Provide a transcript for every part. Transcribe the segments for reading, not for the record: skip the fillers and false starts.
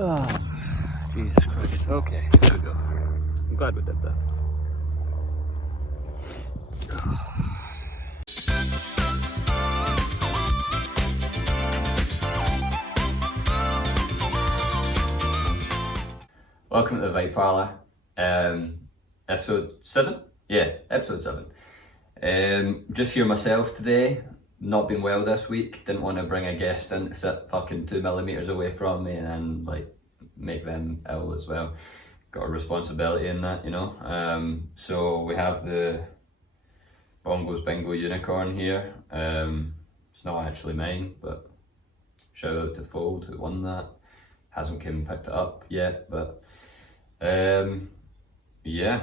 Oh, Jesus Christ. Okay, here we go. I'm glad we did that. Welcome to the Vibe Parlour. Episode 7? Yeah, episode 7. Just here myself today. Not been well this week. Didn't want to bring a guest in to sit fucking 2 millimeters away from me and like make them ill as well. Got a responsibility in that, you know. So we have the Bongos Bingo Unicorn here. It's not actually mine, but shout out to Fold who won that. Hasn't came and picked it up yet, but yeah.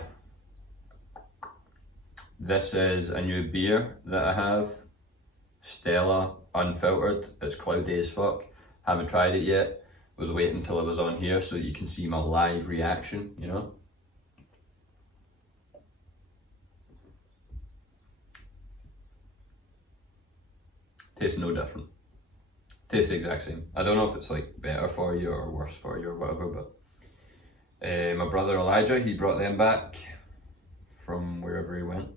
This is a new beer that I have. Stella unfiltered. It's cloudy as fuck. Haven't tried it yet. Was waiting until I was on here so you can see my live reaction, you know. Tastes no different. Tastes the exact same. I don't know if it's like better for you or worse for you or whatever, but my brother Elijah, he brought them back from wherever he went.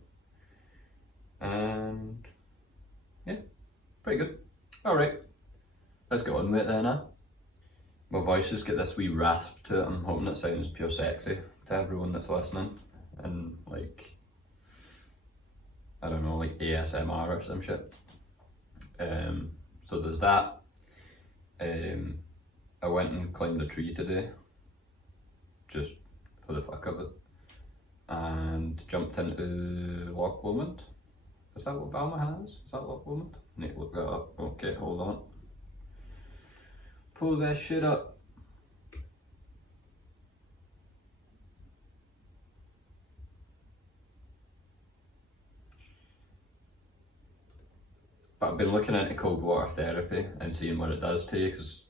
And yeah, pretty good. Alright, let's get on with it then, huh? My voice has got this wee rasp to it. I'm hoping it sounds pure sexy to everyone that's listening. And like, I don't know, like ASMR or some shit. So there's that. I went and climbed a tree today, just for the fuck of it. And jumped into Loch Lomond. Is that what Balma has? Is that Loch Lomond? Need to look that up. Okay, hold on. Pull that shit up. But I've been looking into cold water therapy and seeing what it does to you, because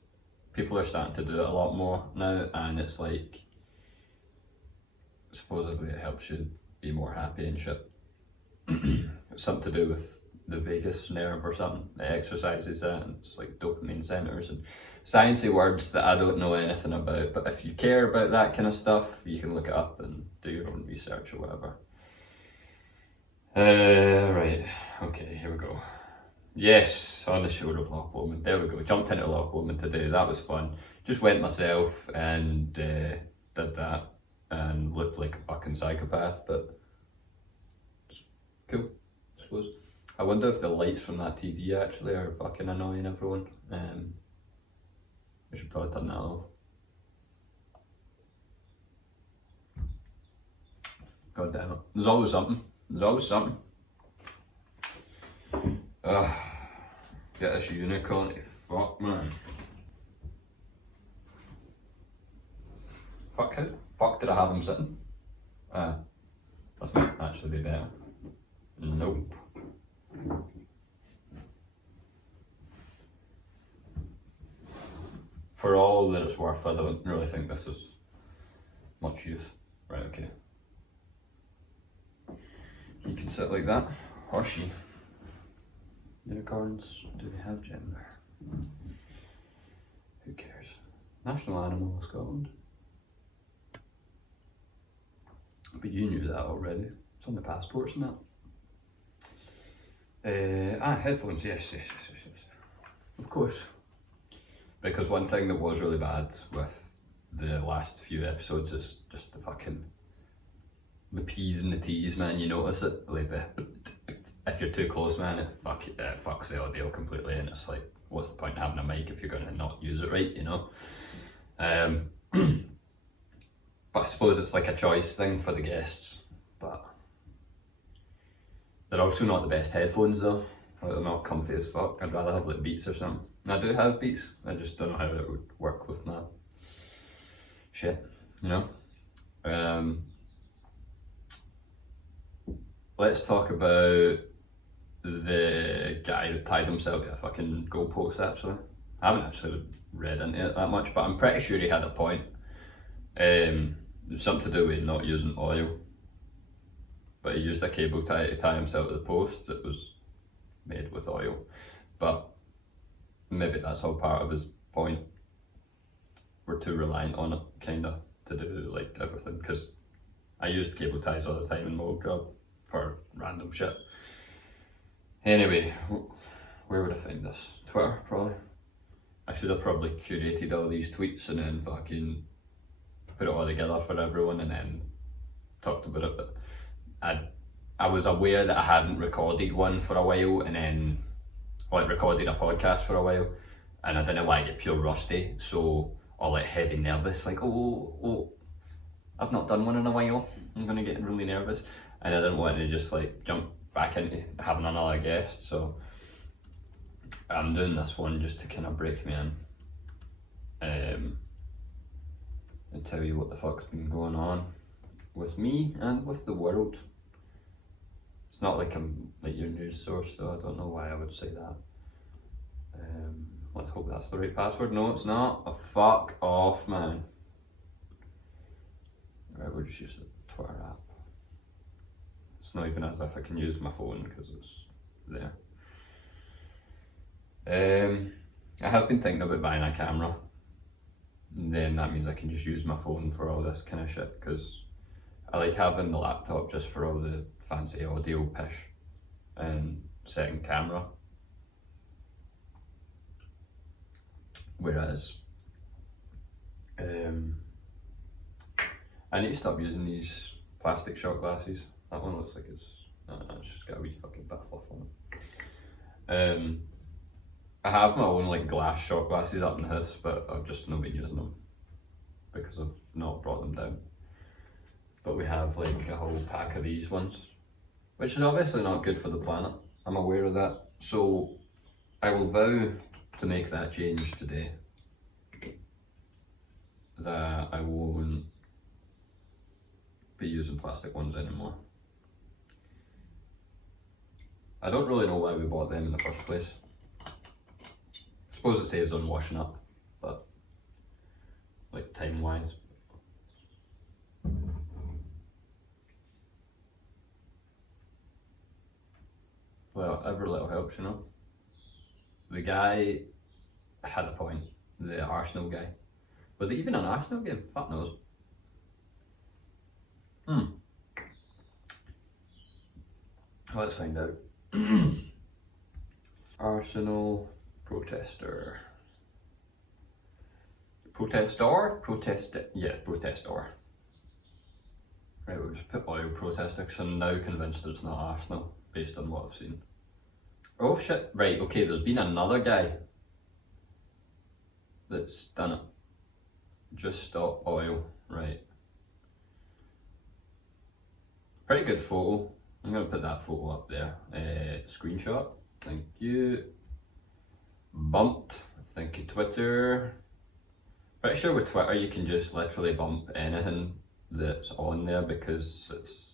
people are starting to do it a lot more now, and it's like, supposedly it helps you be more happy and shit. It's something to do with the vagus nerve or something. It exercises that, and it's like dopamine centers and sciencey words that I don't know anything about. But if you care about that kind of stuff, you can look it up and do your own research or whatever. Right, okay, here we go. Yes, on the shore of Loch Lomond. There we go. Jumped into Loch Lomond today. That was fun. Just went myself and did that and looked like a fucking psychopath, but cool, I suppose. I wonder if the lights from that TV actually are fucking annoying everyone. We should probably turn that off. God damn it. There's always something. There's always something. Get this unicorn. Fuck, man. Fuck, how the fuck did I have him sitting? This might actually be better. Nope. For all that it's worth, I don't really think this is much use. Right, okay. You can sit like that, or she. Unicorns, do they have gender? Who cares? National animal of Scotland. But you knew that already. It's on the passports and that. Headphones, yes. Of course. Because one thing that was really bad with the last few episodes is just the P's and the T's, man. You notice it, like if you're too close, man, it fucks the audio completely, and it's like, what's the point in having a mic if you're going to not use it right, you know? But I suppose it's like a choice thing for the guests, but they're also not the best headphones though. Like, they're not comfy as fuck. I'd rather have like Beats or something. And I do have Beats, I just don't know how it would work with my shit, you know? Let's talk about the guy that tied himself to a fucking goalpost actually. I haven't actually read into it that much, but I'm pretty sure he had a point. It's something to do with not using oil. But he used a cable tie to tie himself to the post that was made with oil. But maybe that's all part of his point. We're too reliant on it, kinda, to do like everything. Because I used cable ties all the time in my old job for random shit. Anyway, where would I find this? Twitter, probably. I should have probably curated all these tweets and then fucking put it all together for everyone and then talked about it. But I was aware that I hadn't recorded one for a while, and then like recorded a podcast for a while, and I didn't want to get pure rusty, so or like heavy nervous, like oh I've not done one in a while, I'm gonna get really nervous, and I didn't want to just like jump back into having another guest, so I'm doing this one just to kind of break me in and tell you what the fuck's been going on with me and with the world. It's not like I'm like your news source, so I don't know why I would say that. Let's hope that's the right password. No, it's not. Oh, fuck off, man. Right, we'll just use the Twitter app. It's not even as if I can use my phone because it's there. I have been thinking about buying a camera, and then that means I can just use my phone for all this kind of shit, because I like having the laptop just for all the fancy audio pish and setting camera. Whereas I need to stop using these plastic shot glasses. That one looks like it's just got a wee fucking bit of fluff on it. I have my own like glass shot glasses up in the house, but I've just not been using them because I've not brought them down. But we have like a whole pack of these ones, which is obviously not good for the planet. I'm aware of that. So I will vow to make that change today. That I won't be using plastic ones anymore. I don't really know why we bought them in the first place. I suppose it saves on washing up, but like time wise. Well, every little helps, you know. The guy had a point, the Arsenal guy. Was it even an Arsenal game? Fuck knows. Let's find out. Arsenal protester. Protestor? Protestor. Right, we'll just put oil protester because I'm now convinced that it's not Arsenal. based on what I've seen. Oh shit, right, okay, there's been another guy that's done it. Just stop oil, right. Pretty good photo. I'm going to put that photo up there. Screenshot, thank you. Bumped, thank you Twitter. Pretty sure with Twitter you can just literally bump anything that's on there because it's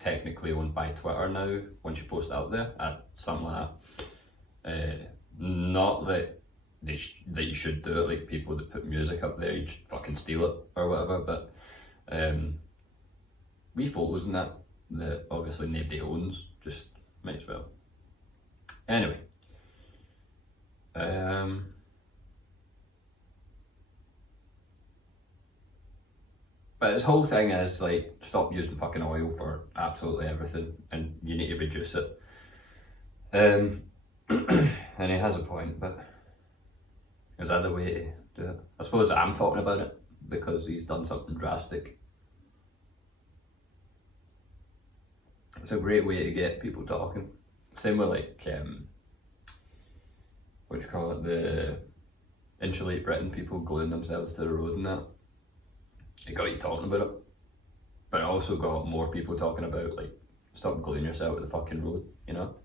technically owned by Twitter now once you post it out there, something like that. Not that that you should do it, like people that put music up there, you just fucking steal it or whatever, but wee photos and that obviously nobody owns, just might as well. Anyway, but this whole thing is like, stop using fucking oil for absolutely everything and you need to reduce it. And he has a point, but is that the way to do it? I suppose I'm talking about it because he's done something drastic. It's a great way to get people talking. Same with like, what do you call it, the Insulate Britain people gluing themselves to the road and that. It got you talking about it, but it also got more people talking about like, stop gluing yourself to the fucking road, you know?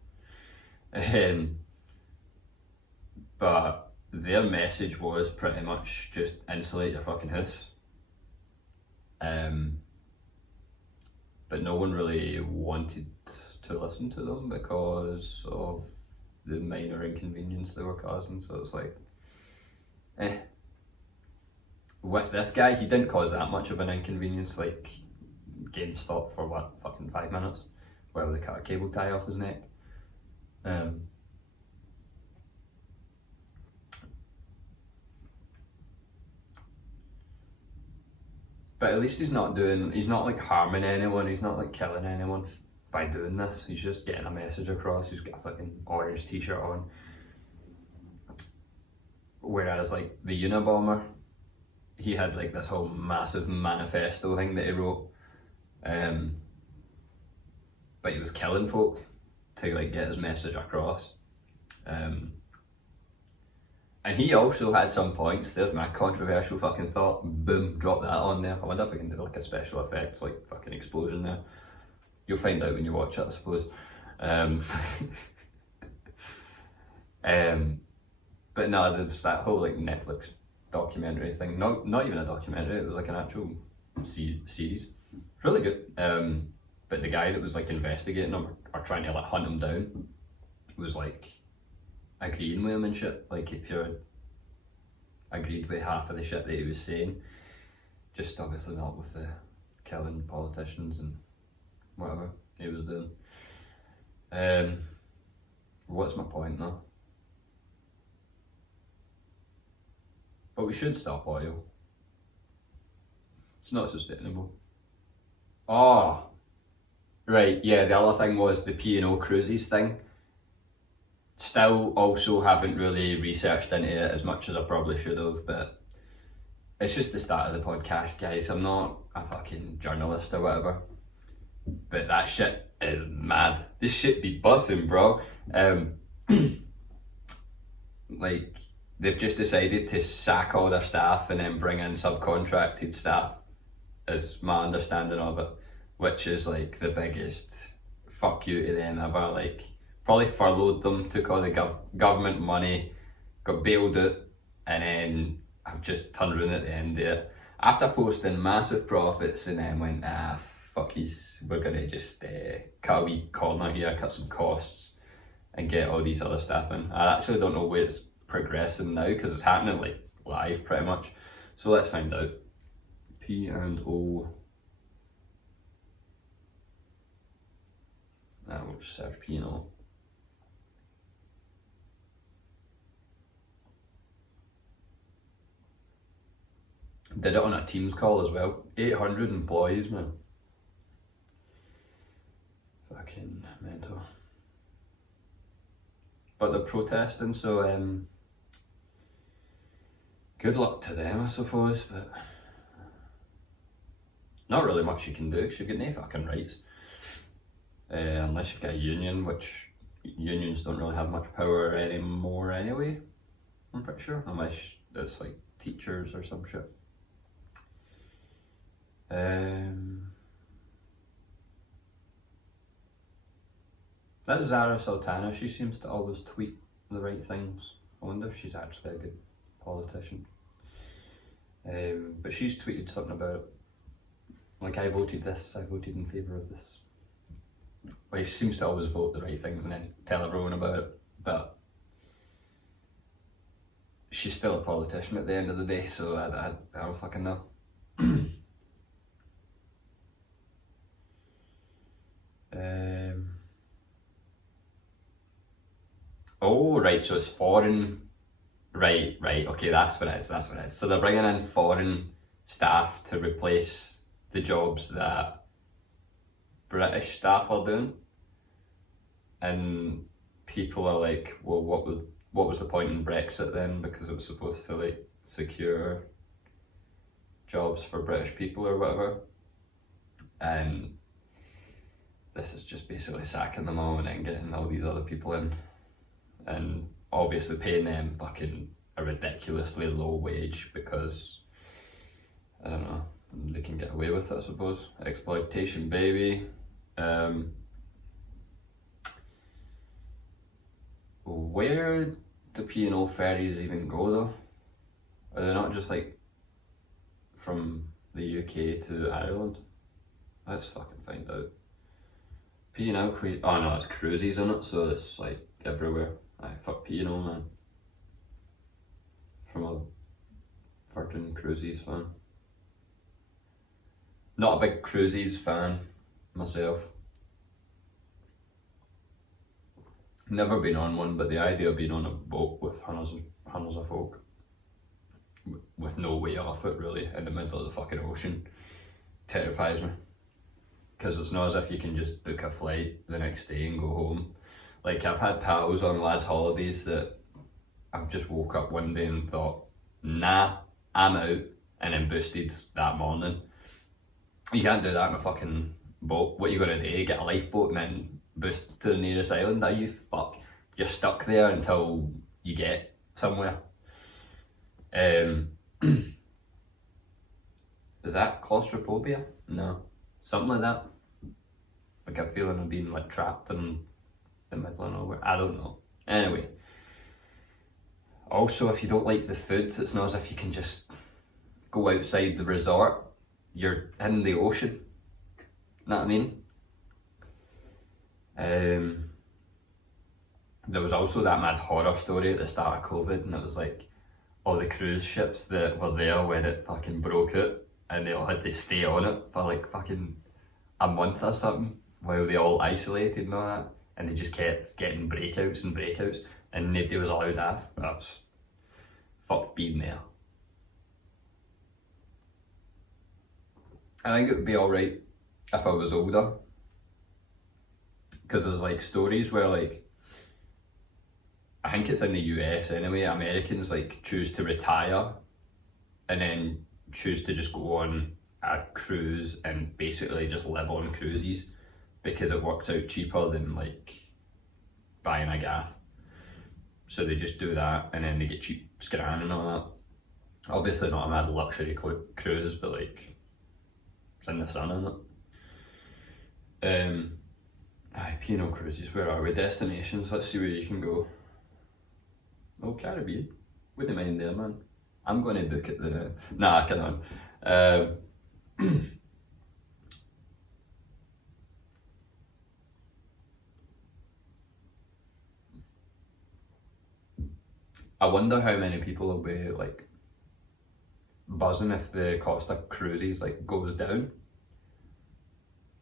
But their message was pretty much just insulate your fucking house. But no one really wanted to listen to them because of the minor inconvenience they were causing, so it's like, With this guy, he didn't cause that much of an inconvenience, like getting stopped for what, fucking 5 minutes while they cut a cable tie off his neck. But at least he's not like harming anyone, he's not like killing anyone by doing this. He's just getting a message across. He's got a fucking orange t-shirt on. Whereas like the Unabomber, he had like this whole massive manifesto thing that he wrote. But he was killing folk to like get his message across. And he also had some points. There's my controversial fucking thought. Boom, drop that on there. I wonder if we can do like a special effect, like fucking explosion there. You'll find out when you watch it, I suppose. But no, there's that whole like Netflix documentary thing. Not even a documentary. It was like an actual series. It's really good. But the guy that was like investigating him or trying to like hunt him down was like agreeing with him and shit. Like if you're agreed with half of the shit that he was saying, just obviously not with the killing politicians and whatever he was doing. What's my point though? But we should stop oil. It's not sustainable. Oh, right, yeah, the other thing was the P&O Cruises thing. Still also haven't really researched into it as much as I probably should have, but it's just the start of the podcast, guys. I'm not a fucking journalist or whatever, but that shit is mad. This shit be buzzing, bro. Like, they've just decided to sack all their staff and then bring in subcontracted staff, is my understanding of it, which is like the biggest fuck you to them ever. Like, probably furloughed them, took all the government money, got bailed out, and then I've just turned around at the end there after posting massive profits, and then went, fuckies, we're gonna just cut a wee corner here, cut some costs, and get all these other staff in. I actually don't know where it's progressing now because it's happening like live pretty much. So let's find out. P&O. We'll just search P&O. Did it on a Teams call as well. 800 employees, man. Fucking mental. But they're protesting, so good luck to them, I suppose, but not really much you can do because you've got no fucking rights. unless you've got a union, which unions don't really have much power anymore anyway, I'm pretty sure, unless it's like teachers or some shit. That's Zara Sultana, she seems to always tweet the right things. I wonder if she's actually a good politician. But she's tweeted something about, like, I voted this, I voted in favour of this. Like, she seems to always vote the right things and then tell everyone about it, but she's still a politician at the end of the day, so I don't fucking know. Oh, right, so it's foreign. Right, okay, that's what it is. So they're bringing in foreign staff to replace the jobs that British staff are doing. And people are like, well, what was the point in Brexit then? Because it was supposed to like secure jobs for British people or whatever. And this is just basically sacking them all and then getting all these other people in. And obviously paying them fucking a ridiculously low wage because, I don't know, they can get away with it, I suppose. Exploitation, baby. Where do P&O ferries even go though? Are they not just like from the UK to Ireland? Let's fucking find out. P&O oh no, it's cruises in it, so it's like everywhere. Aye, fuck P&O, man. From a Virgin Cruises fan. Not a big Cruises fan myself. Never been on one, but the idea of being on a boat with hundreds of folk with no way off it really, in the middle of the fucking ocean, terrifies me. Because it's not as if you can just book a flight the next day and go home. Like, I've had pals on lads' holidays that I've just woke up one day and thought, nah, I'm out, and then boosted that morning. You can't do that in a fucking boat. What you gonna do? Get a lifeboat and then boost to the nearest island? Are you fuck? You're stuck there until you get somewhere. Is that claustrophobia? No. Something like that. Like a feeling of being like trapped in the middle of nowhere. I don't know. Anyway. Also, if you don't like the food, it's not as if you can just go outside the resort. You're in the ocean. Know what I mean? There was also that mad horror story at the start of COVID, and it was like all the cruise ships that were there when it fucking broke out, and they all had to stay on it for like fucking a month or something while they all isolated and all that, and they just kept getting breakouts, and nobody was allowed off. That's fuck being there. I think it would be alright if I was older, because there's like stories where like, I think it's in the US anyway, Americans like choose to retire and then choose to just go on a cruise and basically just live on cruises because it works out cheaper than like buying a gaff. So they just do that and then they get cheap scran and all that. Obviously not a mad luxury cruise, but like it's in the sun, isn't it? P&O cruises, where are we? Destinations, let's see where you can go. Oh, Caribbean. Wouldn't mind there, man. I'm going to book it the... Nah, come on. I wonder how many people will be like buzzing if the cost of cruises like goes down,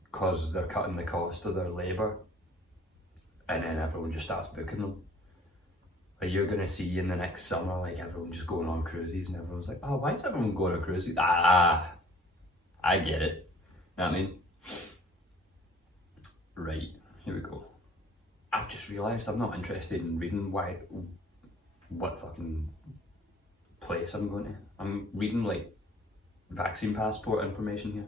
because they're cutting the cost of their labour, and then everyone just starts booking them. Like, you're gonna see in the next summer, like everyone just going on cruises, and everyone's like, oh, why is everyone going on cruises? I get it. You know what I mean? Right, here we go. I've just realised I'm not interested in reading what fucking place I'm going to. I'm reading like vaccine passport information here.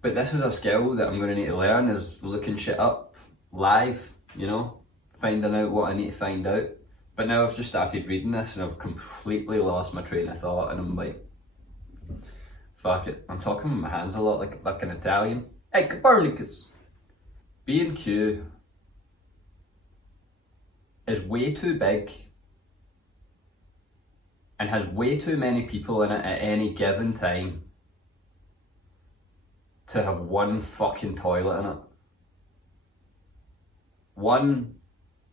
But this is a skill that I'm going to need to learn, is looking shit up live, you know, finding out what I need to find out. But now I've just started reading this and I've completely lost my train of thought, and I'm like, fuck it. I'm talking with my hands a lot like an Italian. Hey, Copernicus! B&Q is way too big and has way too many people in it at any given time to have one fucking toilet in it. One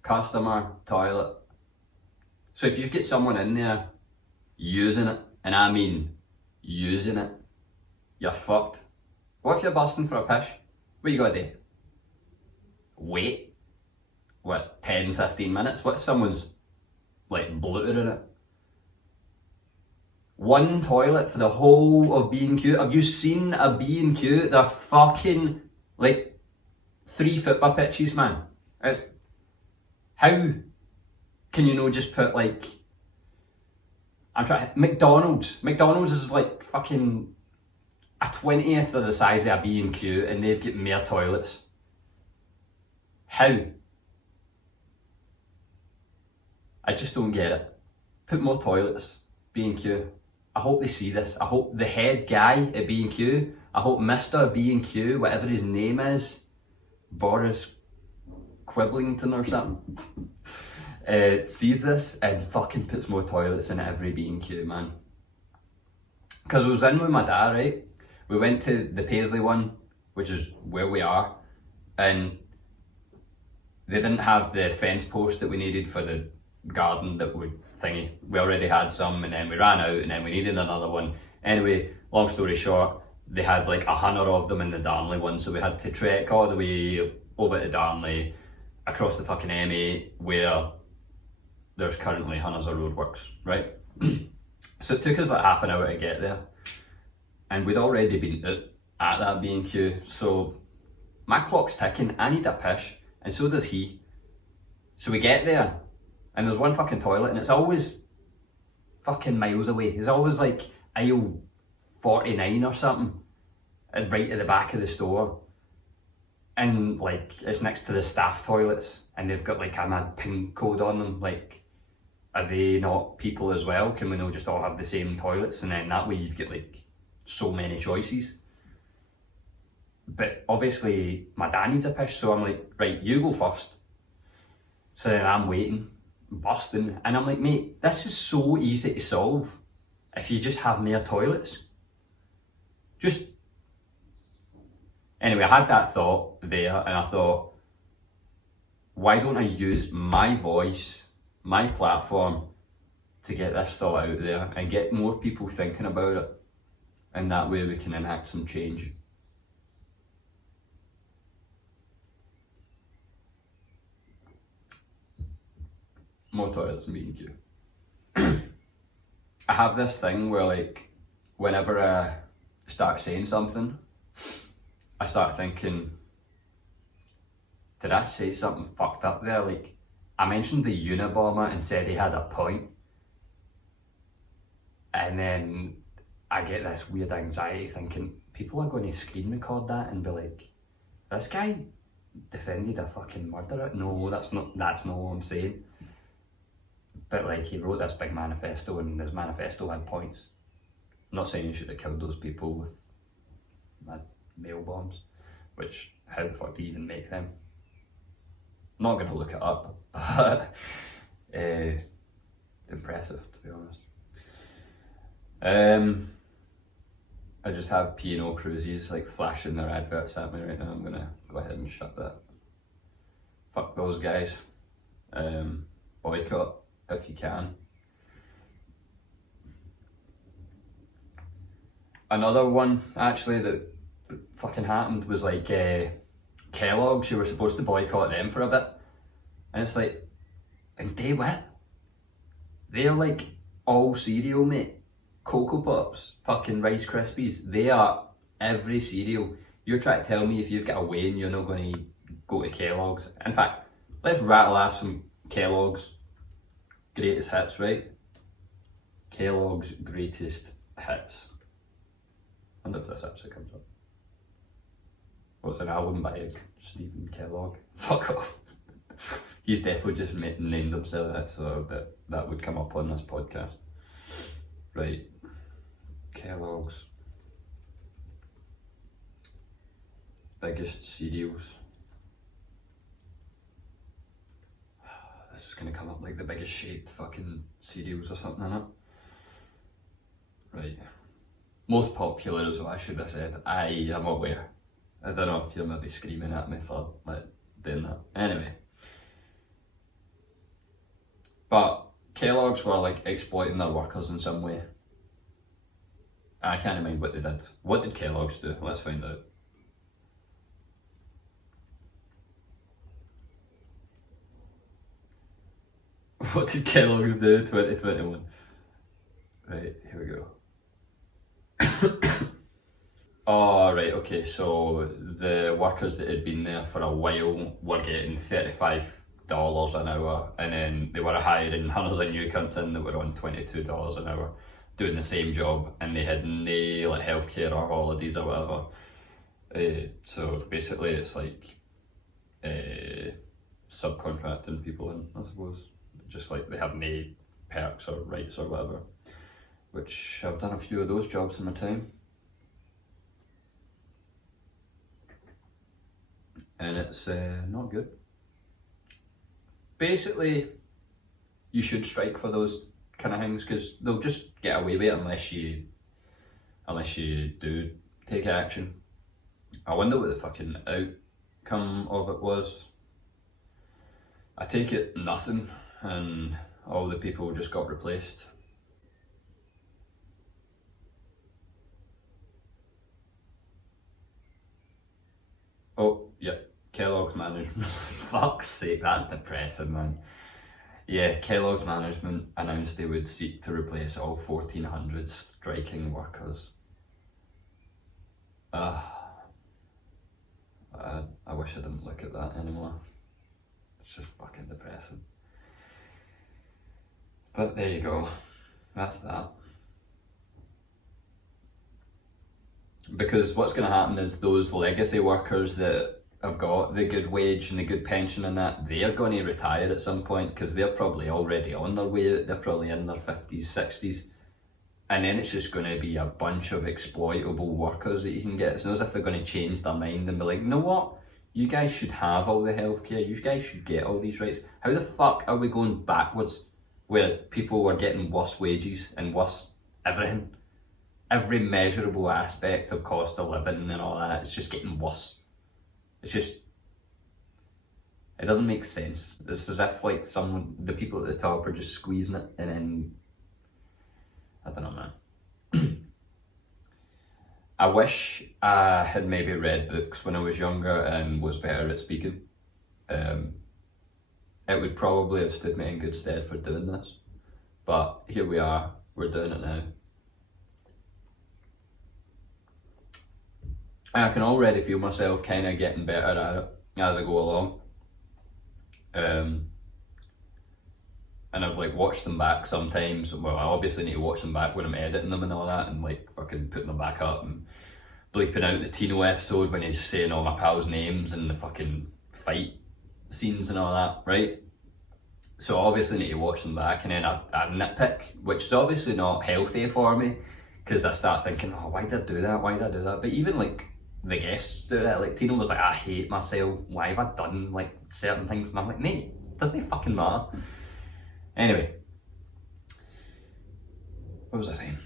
customer toilet. So if you've got someone in there using it, and I mean using it, you're fucked. What if you're busting for a piss? What you gotta do? Wait? What, 10, 15 minutes? What if someone's like bloated in it? One toilet for the whole of B&Q. Have you seen a B&Q? They're fucking like 3 football pitches, man. It's, how can you know just put like, McDonald's is like fucking a 20th of the size of a B&Q and they've got more toilets. How? I just don't get it. Put more toilets, B&Q. I hope they see this. I hope the head guy at B&Q, I hope Mr. B&Q, whatever his name is, Boris Quibblington or something, sees this and fucking puts more toilets in every B&Q, man. Because I was in with my dad, right? We went to the Paisley one, which is where we are, and they didn't have the fence post that we needed for the garden that would thingy. We already had some, and then we ran out, and then we needed another one. Anyway, long story short, they had like 100 of them in the Darnley one, so we had to trek all the way over to Darnley, across the fucking M8, where there's currently hundreds of roadworks, right? So it took us like half an hour to get there, and we'd already been at that B&Q, so my clock's ticking, I need a piss, and so does he. So we get there, and there's one fucking toilet, and it's always fucking miles away. It's always like aisle 49 or something, and right at the back of the store. And like, it's next to the staff toilets, and they've got like a mad pin code on them. Like, are they not people as well? Can we not just all have the same toilets? And then that way you've got like so many choices. But obviously my dad needs a piss, so I'm like, right, you go first. So then I'm waiting, busting, and I'm like, mate, this is so easy to solve if you just have more toilets. Just, anyway, I had that thought there, and I thought, why don't I use my voice, my platform, to get this thought out there and get more people thinking about it, and that way we can enact some change. More toilets in B&Q. I have this thing where like, whenever I start saying something, I start thinking, did I say something fucked up there? Like, I mentioned the Unabomber and said he had a point, and then I get this weird anxiety thinking, people are going to screen record that and be like, this guy defended a fucking murderer. No, that's not what I'm saying. But like, he wrote this big manifesto, and his manifesto had points. I'm not saying you should have killed those people with mad mail bombs, which, how the fuck do you even make them? Not gonna look it up, but impressive, to be honest. I just have P&O Cruises like flashing their adverts at me right now. I'm gonna go ahead and shut that. Fuck those guys. Boycott if you can. Another one actually that fucking happened was like Kelloggs. You were supposed to boycott them for a bit, and it's like, and they what? They're like all cereal, mate. Cocoa Pops, fucking Rice Krispies, they are every cereal. You're trying to tell me if you've got a Wayne, you're not going to go to Kellogg's. In fact, let's rattle off some Kellogg's greatest hits, right? Kellogg's greatest hits. I wonder if this actually comes up. What's an album by Stephen Kellogg? Fuck off. He's definitely just named himself that, so that would come up on this podcast. Right. Kellogg's biggest cereals. This is gonna come up like the biggest shaped fucking cereals or something, innit? Right. Most popular is what I should have said. I am aware. I don't know if you're maybe screaming at me for like doing that. Anyway. But Kellogg's were like exploiting their workers in some way. I can't mind what they did. What did Kellogg's do? Let's find out. What did Kellogg's do 2021? Right, here we go. Oh, right, okay, so the workers that had been there for a while were getting $35 an hour, and then they were hiring hundreds of new cunts in that were on $22 an hour doing the same job, and they had no like healthcare or holidays or whatever. So basically it's like subcontracting people in, I suppose. Just like they have no perks or rights or whatever, which I've done a few of those jobs in my time. And it's not good. Basically, you should strike for those kind of things because they'll just get away with it unless you do take action. I wonder what the fucking outcome of it was. I take it nothing, and all the people just got replaced. Oh, yeah, Kellogg's management. Fuck's sake, that's depressing, man. Yeah, Kellogg's management announced they would seek to replace all 1,400 striking workers. I wish I didn't look at that anymore. It's just fucking depressing. But there you go, that's that. Because what's going to happen is those legacy workers that have got the good wage and the good pension and that, they're going to retire at some point because they're probably already on their way, they're probably in their 50s, 60s. And then it's just going to be a bunch of exploitable workers that you can get. It's not as if they're going to change their mind and be like, you know what? You guys should have all the healthcare, you guys should get all these rights. How the fuck are we going backwards where people were getting worse wages and worse everything? Every measurable aspect of cost of living and all that, it's just getting worse. It's just, it doesn't make sense. It's as if like the people at the top are just squeezing it, and then, I don't know, man. I wish I had maybe read books when I was younger and was better at speaking. It would probably have stood me in good stead for doing this. But here we are, we're doing it now. I can already feel myself kind of getting better at it as I go along. And I've like watched them back sometimes. Well, I obviously need to watch them back when I'm editing them and all that, and like fucking putting them back up and bleeping out the Tino episode when he's saying all my pals' names and the fucking fight scenes and all that, right? So I obviously need to watch them back, and then I nitpick, which is obviously not healthy for me, because I start thinking, oh, why did I do that? Why did I do that? But even like the guests do it. Like Tino was like, I hate myself. Why have I done like certain things? And I'm like, mate, it doesn't fucking matter. Anyway, what was I saying?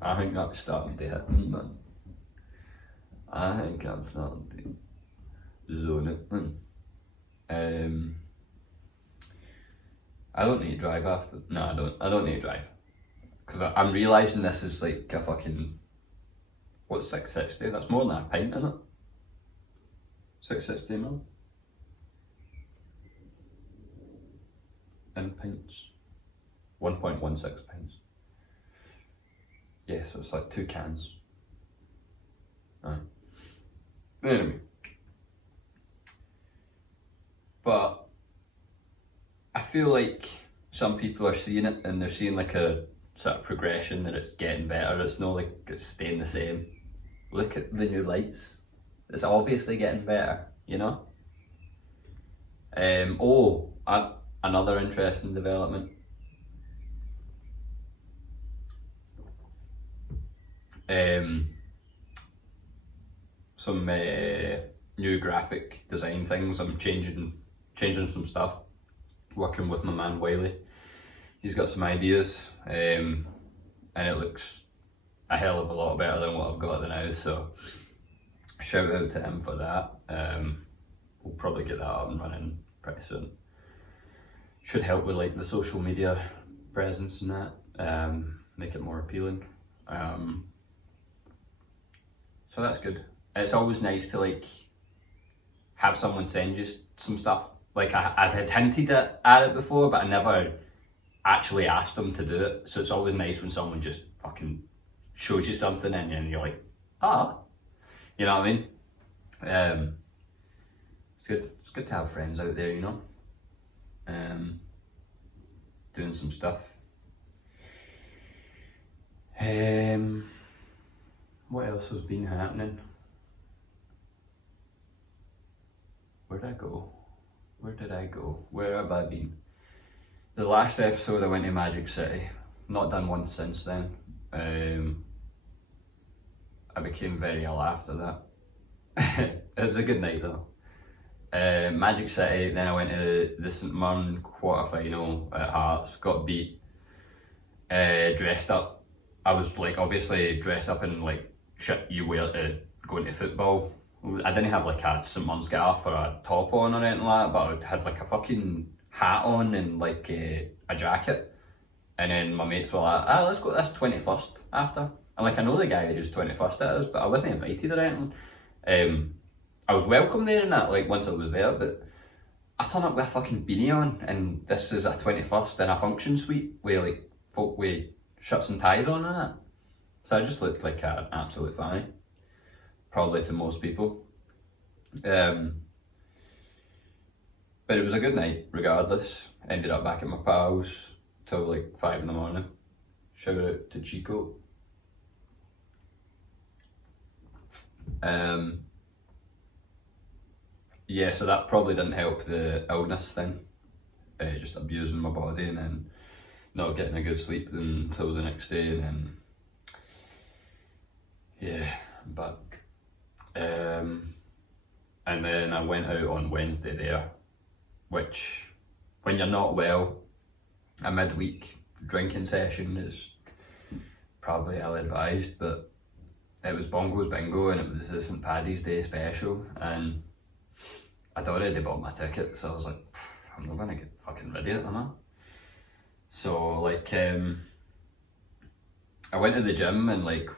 I think that's starting to hit me, man. I think I'm starting to zone it, man. I don't need to drive after. No, I don't. I don't need to drive because I'm realising this is like a fucking. What's 660? That's more than a pint, isn't it? 660 ml. In pints. 1.16 pints. Yeah, so it's like 2 cans. Anyway. But I feel like some people are seeing it and they're seeing like a sort of progression that it's getting better. It's not like it's staying the same. look at the new lights. It's obviously getting better, you know? Another interesting development. Some new graphic design things. I'm changing some stuff. Working with my man Wiley. He's got some ideas, and it looks a hell of a lot better than what I've got now. So shout out to him for that. We'll probably get that up and running pretty soon. Should help with like the social media presence and that. Make it more appealing. So that's good. It's always nice to like have someone send you some stuff. Like I had hinted at it before, but I never actually asked them to do it. So it's always nice when someone just fucking shows you something and then you're like, you know what I mean? It's good. It's good to have friends out there, you know, doing some stuff. What else has been happening? Where did I go? Where have I been? The last episode I went to Magic City. Not done one since then. I became very ill after that. It was a good night though. Magic City, then I went to the St Mirren quarter final at Hearts, got beat. Dressed up. I was like obviously dressed up in like shit you wear to go into football. I didn't have like a St Mirren scarf or a top on or anything like that, but I had like a fucking hat on and like a jacket. And then my mates were like, let's go to this 21st after. And like I know the guy that whose 21st it is, but I wasn't invited or anything. I was welcome there and that, like once I was there, but I turned up with a fucking beanie on and this is a 21st in a function suite with like folk with shirts and ties on and that. So I just looked like an absolute fanny. Probably to most people. But it was a good night regardless. Ended up back at my pals till like 5 in the morning. Shout out to Chico. Yeah, so that probably didn't help the illness thing. Just abusing my body and then not getting a good sleep until the next day and then yeah, but and then I went out on Wednesday there, which when you're not well, a midweek drinking session is probably ill-advised, but it was Bongo's Bingo and it was the St Paddy's Day special and I'd already bought my ticket, so I was like, I'm not gonna get fucking ready at them, am I? So like I went to the gym and like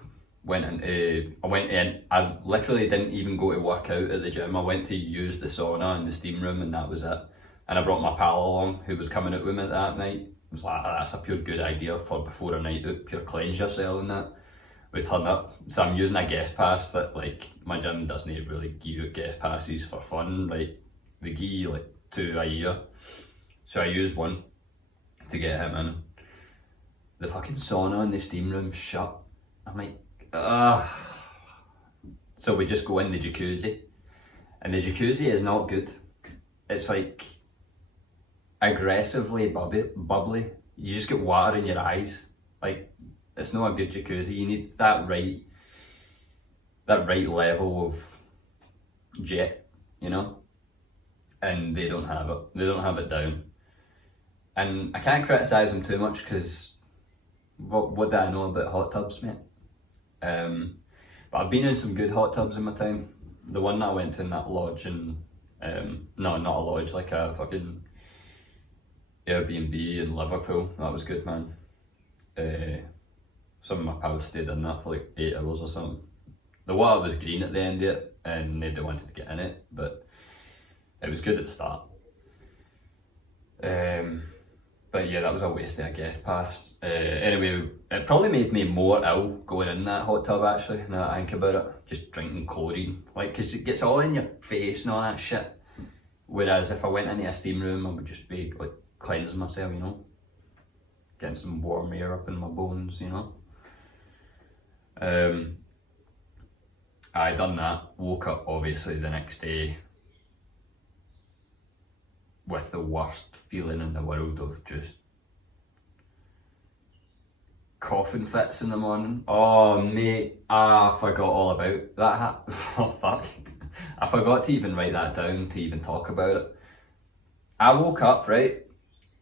I literally didn't even go to work out at the gym. I went to use the sauna and the steam room and that was it. And I brought my pal along who was coming out with me that night. I was like, that's a pure good idea for before a night out, pure cleanse yourself and that. We turned up, so I'm using a guest pass that like my gym doesn't really give you guest passes for fun, like they give you like 2 a year. So I used one to get him in. The fucking sauna in the steam room shut. I'm like, So we just go in the jacuzzi, and the jacuzzi is not good. It's like aggressively bubbly. You just get water in your eyes. Like it's not a good jacuzzi. You need that right level of jet, you know. And they don't have it. They don't have it down. And I can't criticise them too much because what do I know about hot tubs, mate? But I've been in some good hot tubs in my time. The one that I went to in that lodge in, no, not a lodge, like a fucking Airbnb in Liverpool. That was good, man. Some of my pals stayed in that for like 8 hours or something. The water was green at the end of it and they wanted to get in it, but it was good at the start. But yeah, that was a waste of a guest pass. Anyway, it probably made me more ill going in that hot tub actually, now that I think about it. Just drinking chlorine, like, cause it gets all in your face and all that shit. Whereas if I went into a steam room, I would just be like cleansing myself, you know. Getting some warm air up in my bones, you know. I done that, woke up obviously the next day with the worst feeling in the world of just coughing fits in the morning. Oh mate, I forgot all about that. Oh fuck. I forgot to even write that down to even talk about it. I woke up, right,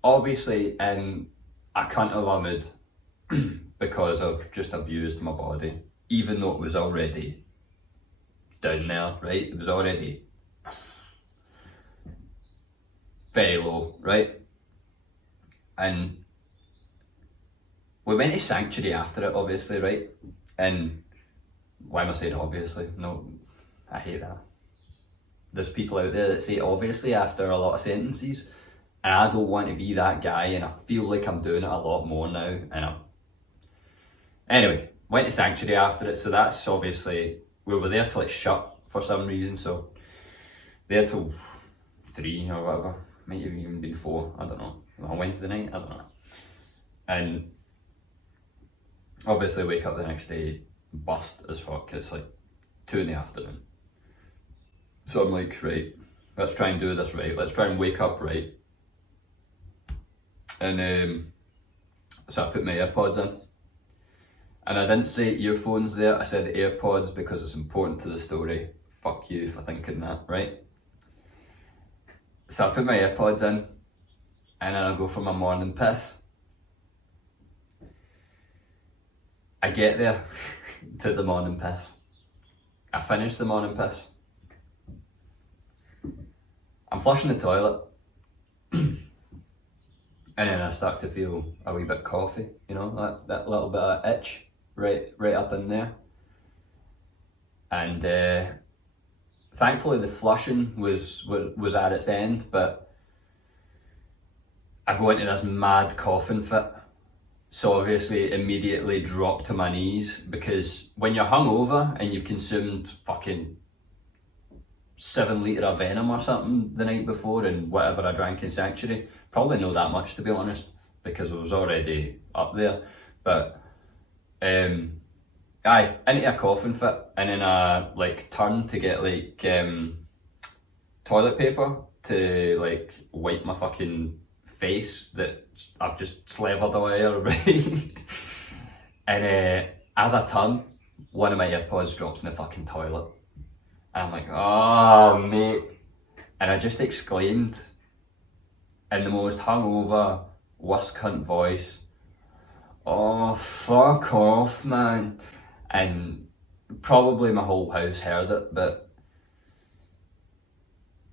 obviously in a cunt of a mood because I've just abused my body, even though it was already down there, right? It was already very low, right? And we went to Sanctuary after it, obviously, right? And why am I saying obviously? No, I hate that. There's people out there that say obviously after a lot of sentences, and I don't want to be that guy, and I feel like I'm doing it a lot more now. Anyway, went to Sanctuary after it, so that's obviously, we were there till it shut for some reason, so there till 3 or whatever, might have even been 4, I don't know, on Wednesday night, I don't know. And obviously wake up the next day, bust as fuck, it's like 2 in the afternoon. So I'm like, right, let's try and do this right, let's try and wake up right. And so I put my AirPods in. And I didn't say earphones there, I said AirPods because it's important to the story. Fuck you for thinking that, right? So I put my AirPods in, and then I go for my morning piss. I get there to the morning piss. I finish the morning piss. I'm flushing the toilet. And then I start to feel a wee bit coughy, you know, that little bit of itch right up in there. And thankfully the flushing was at its end, but I go into this mad coughing fit. So obviously immediately drop to my knees, because when you're hungover and you've consumed fucking 7 litre of venom or something the night before and whatever I drank in Sanctuary, probably know that much to be honest, because I was already up there. But aye, into a coughing fit, and then I like turn to get like toilet paper to like wipe my fucking face that I've just slathered away, right? And as I turn, one of my AirPods drops in the fucking toilet. And I'm like, oh mate. And I just exclaimed in the most hungover, worst cunt voice, oh fuck off man. And probably my whole house heard it, but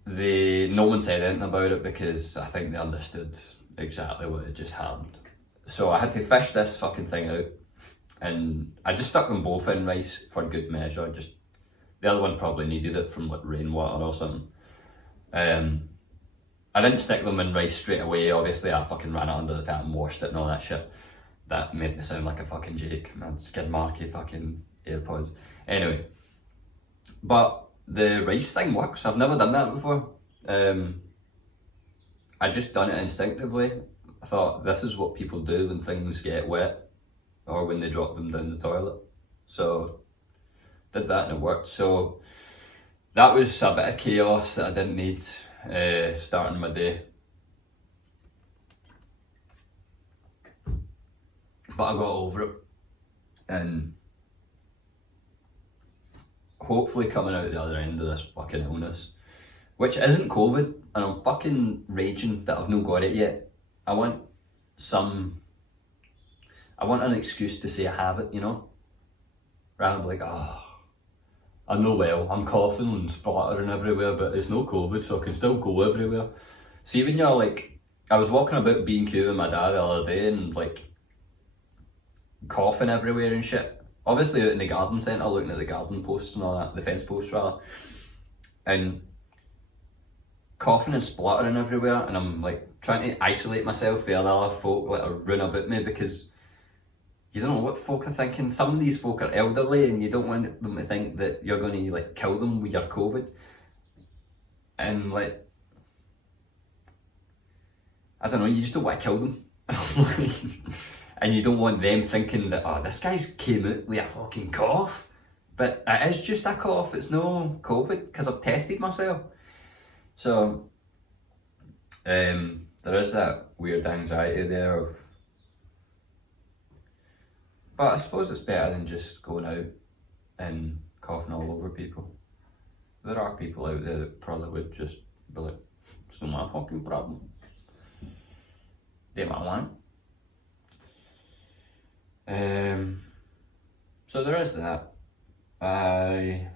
no one said anything about it because I think they understood exactly what had just happened. So I had to fish this fucking thing out, and I just stuck them both in rice for good measure. Just the other one probably needed it from like rainwater or something. I didn't stick them in rice straight away, obviously I fucking ran it under the tap and washed it and all that shit. That made me sound like a fucking Jake, man, skid marky fucking AirPods. Anyway, but the rice thing works, I've never done that before. I just done it instinctively. I thought this is what people do when things get wet or when they drop them down the toilet. So did that and it worked. So that was a bit of chaos that I didn't need starting my day. But I got over it, and hopefully coming out the other end of this fucking illness, which isn't COVID, and I'm fucking raging that I've not got it yet. I want an excuse to say I have it, you know? Rather than like, oh, I'm no well, I'm coughing and spluttering everywhere, but it's no COVID, so I can still go everywhere. See, when you're like, I was walking about B&Q with my dad the other day and like coughing everywhere and shit. Obviously out in the garden centre looking at the garden posts and all that, the fence posts rather. And coughing and spluttering everywhere, and I'm like trying to isolate myself from other folk that are round about me, because you don't know what folk are thinking. Some of these folk are elderly and you don't want them to think that you're going to like kill them with your COVID. And like, I don't know, you just don't want to kill them. And you don't want them thinking that, oh, this guy's came out with a fucking cough. But it is just a cough, it's no COVID, because I've tested myself. So, there is that weird anxiety there of, but I suppose it's better than just going out and coughing all over people. There are people out there that probably would just be like, it's not my fucking problem. They might want. So there is that. I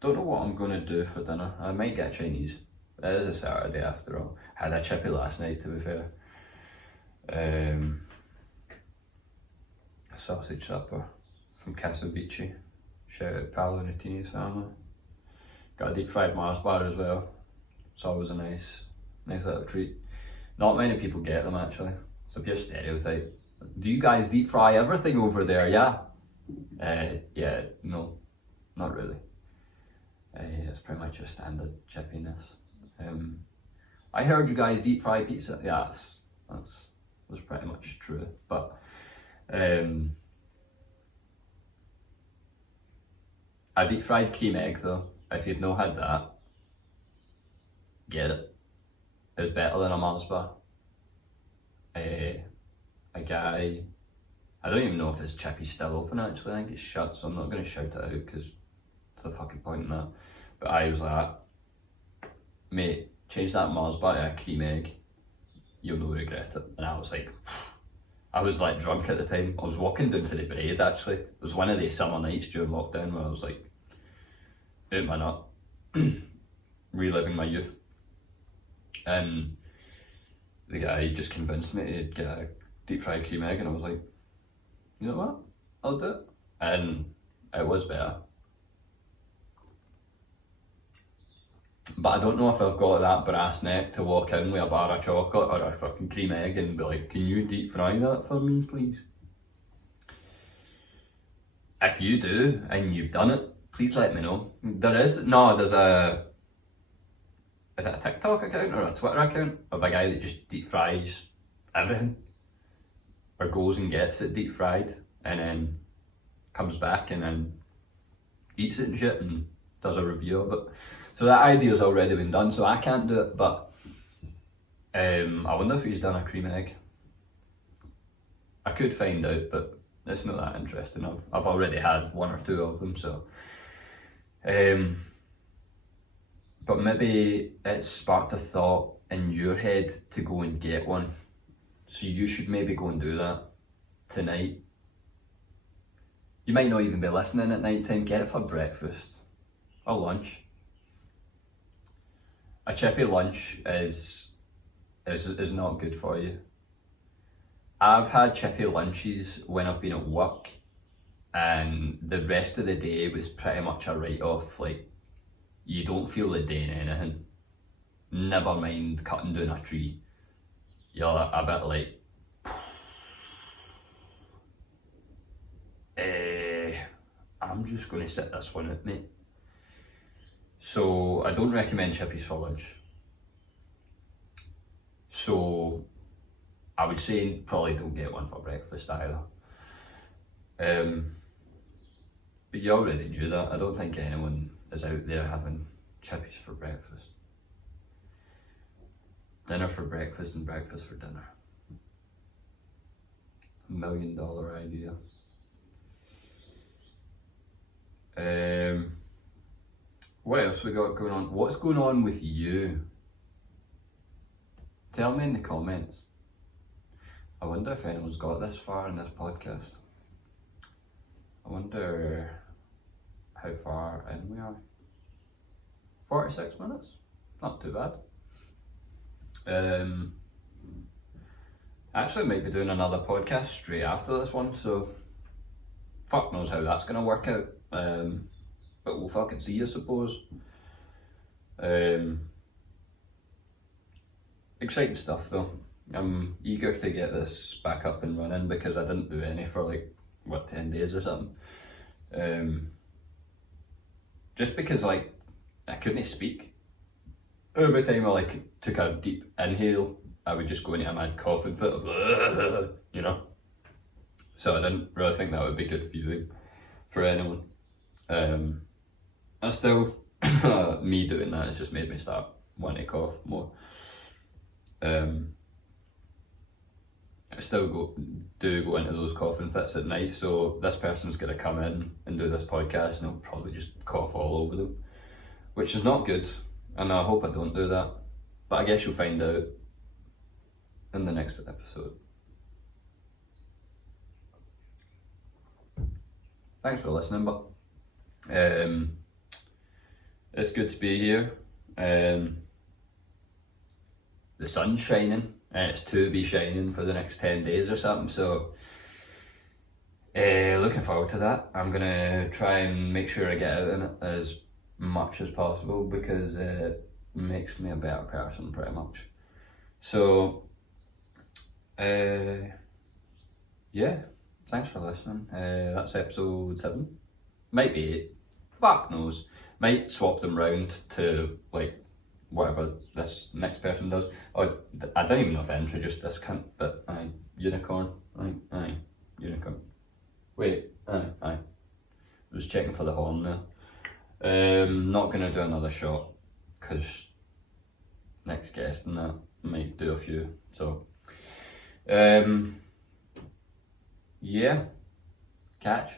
don't know what I'm going to do for dinner. I might get Chinese. It is a Saturday after all. I had a chippy last night, to be fair. A sausage supper from Castelvici. Shout out Parlour and the Teeny's family. Got a deep fried Mars bar as well. It's always a nice little treat. Not many people get them actually. It's a pure stereotype. Do you guys deep fry everything over there? Yeah. Yeah, no, not really. It's pretty much a standard chippiness. I heard you guys deep fry pizza. Yeah, that's pretty much true. But a deep fried cream egg though, if you've not had that, get it. It's better than a Mars bar. A guy, I don't even know if his chippy's still open actually, I think it's shut, so I'm not going to shout it out because it's the fucking point in that. But I was like, mate, change that Mars bar to a cream egg, you'll no regret it. And I was like drunk at the time. I was walking down for the Braes actually. It was one of the summer nights during lockdown where I was like, out my nut, reliving my youth. And the guy just convinced me to get a deep fried cream egg, and I was like, you know what, I'll do it. And it was better. But I don't know if I've got that brass neck to walk in with a bar of chocolate or a fucking cream egg and be like, can you deep fry that for me, please? If you do, and you've done it, please let me know. There's a TikTok account or a Twitter account of a guy that just deep fries everything, or goes and gets it deep fried and then comes back and then eats it and shit and does a review of it. So that idea's already been done, so I can't do it, but I wonder if he's done a cream egg. I could find out, but it's not that interesting. I've already had one or two of them, so but maybe it's sparked a thought in your head to go and get one. So you should maybe go and do that tonight. You might not even be listening at night time. Get it for breakfast or lunch. A chippy lunch is not good for you. I've had chippy lunches when I've been at work, and the rest of the day was pretty much a write-off. Like, you don't feel like doing anything. Never mind cutting down a tree. You're a bit like, I'm just going to sit this one out, mate. So I don't recommend chippies for lunch. So I would say probably don't get one for breakfast either. But you already knew that. I don't think anyone is out there having chippies for breakfast. Dinner for breakfast and breakfast for dinner. $1 million idea. What else we got going on? What's going on with you? Tell me in the comments. I wonder if anyone's got this far in this podcast. I wonder how far in we are. 46 minutes? Not too bad. Actually might be doing another podcast straight after this one, so fuck knows how that's gonna work out. But we'll fucking see, I suppose. Exciting stuff though. I'm eager to get this back up and running because I didn't do any for like, what, 10 days or something. Just because like, I couldn't speak. Every time I like took a deep inhale, I would just go into a mad coughing fit of, you know. So I didn't really think that would be good viewing for anyone. I still, me doing that has just made me start wanting to cough more. I still go into those coughing fits at night, so this person's going to come in and do this podcast and I'll probably just cough all over them, which is not good, and I hope I don't do that, but I guess you'll find out in the next episode. Thanks for listening, but it's good to be here. The sun's shining, and it's to be shining for the next 10 days or something, so looking forward to that. I'm gonna try and make sure I get out in it as much as possible, because it makes me a better person pretty much. So yeah, thanks for listening. That's episode 7, might be 8, fuck knows. Might swap them round to like whatever this next person does. Oh, I don't even know if I introduced this cunt, but unicorn, unicorn. Wait, I was checking for the horn there. Not gonna do another shot, because next guest and that might do a few, so yeah, catch.